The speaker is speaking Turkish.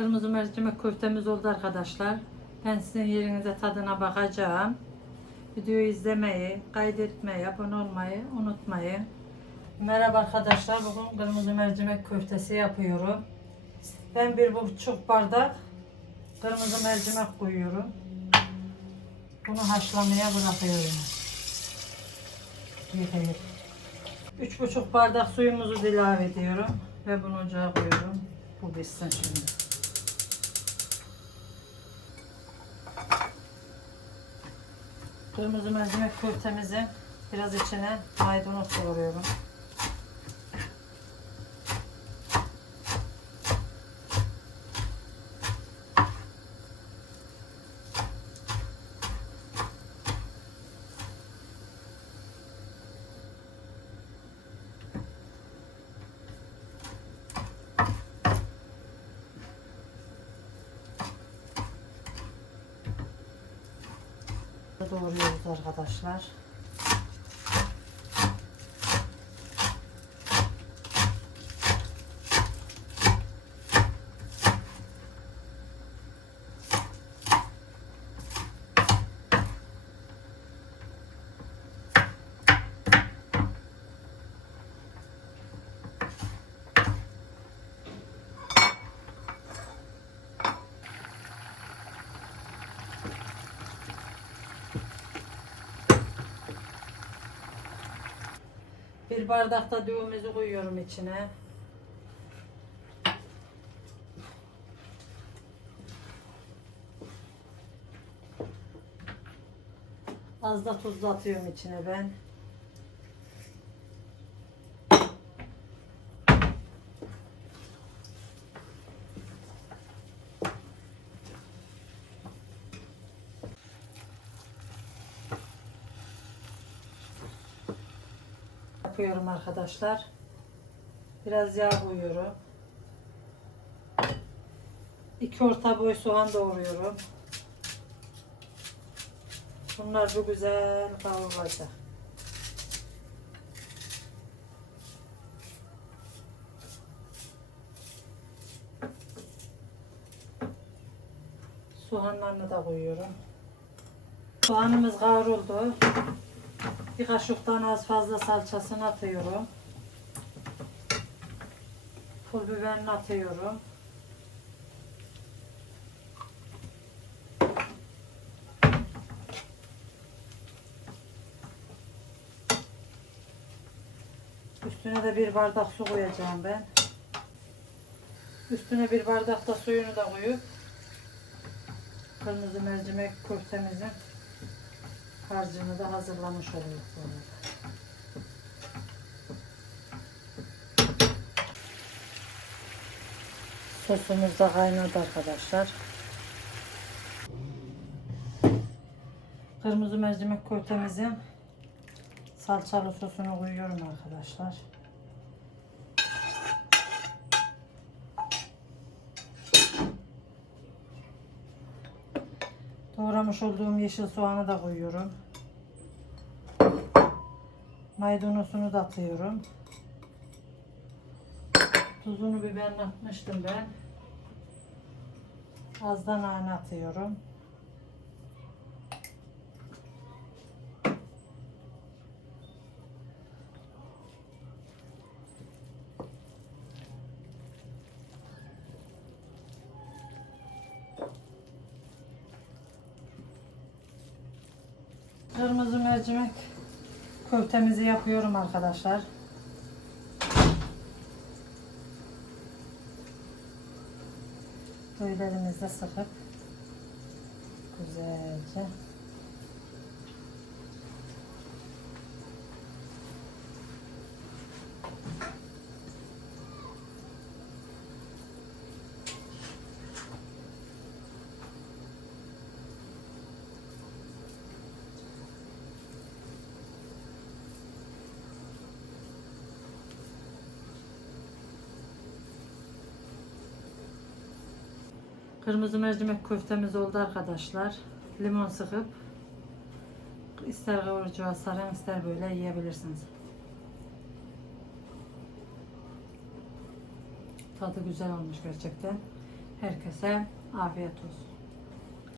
Kırmızı mercimek köftemiz oldu arkadaşlar. Ben sizin yerinize tadına bakacağım. Videoyu izlemeyi, kaydetmeyi, abone olmayı unutmayın. Merhaba arkadaşlar. Bugün kırmızı mercimek köftesi yapıyorum. Ben bir buçuk bardak kırmızı mercimek koyuyorum. Bunu haşlamaya bırakıyorum. Yıkayıp. Üç buçuk bardak suyumuzu ilave ediyorum. Ve bunu ocağa koyuyorum. Bu bitsin şimdi. Kırmızı mercimek köftemizi biraz içine maydanoz doğruyorum. Doğruyoruz arkadaşlar. Bir bardak da düğümüzü koyuyorum içine. Az da tuz da atıyorum içine ben. Yapıyorum arkadaşlar. Biraz yağ koyuyorum. İki orta boy soğan doğruyorum. Bunlar bu güzel kavrulacak. Soğanlarını da koyuyorum. Soğanımız kavruldu. Bir kaşıktan az fazla salçasını atıyorum. Pul biberini atıyorum. Üstüne de bir bardak su koyacağım ben. Üstüne bir bardak da suyunu da koyup kırmızı mercimek köftemizin harcını da hazırlamış oluyoruz. sonra. Sosumuz da kaynadı arkadaşlar. Kırmızı mercimek köftemizin salçalı sosunu koyuyorum arkadaşlar. Doğramış olduğum yeşil soğanı da koyuyorum. Maydanozunu da atıyorum. Tuzunu biberini atmıştım ben. Az da nane atıyorum. Kırmızı mercimek köftemizi yapıyorum arkadaşlar. Böyle elimizde sıkıp güzelce Kırmızı mercimek köftemiz oldu arkadaşlar. Limon sıkıp ister kavurucuğa sarın ister böyle yiyebilirsiniz. Tadı güzel olmuş gerçekten. Herkese afiyet olsun.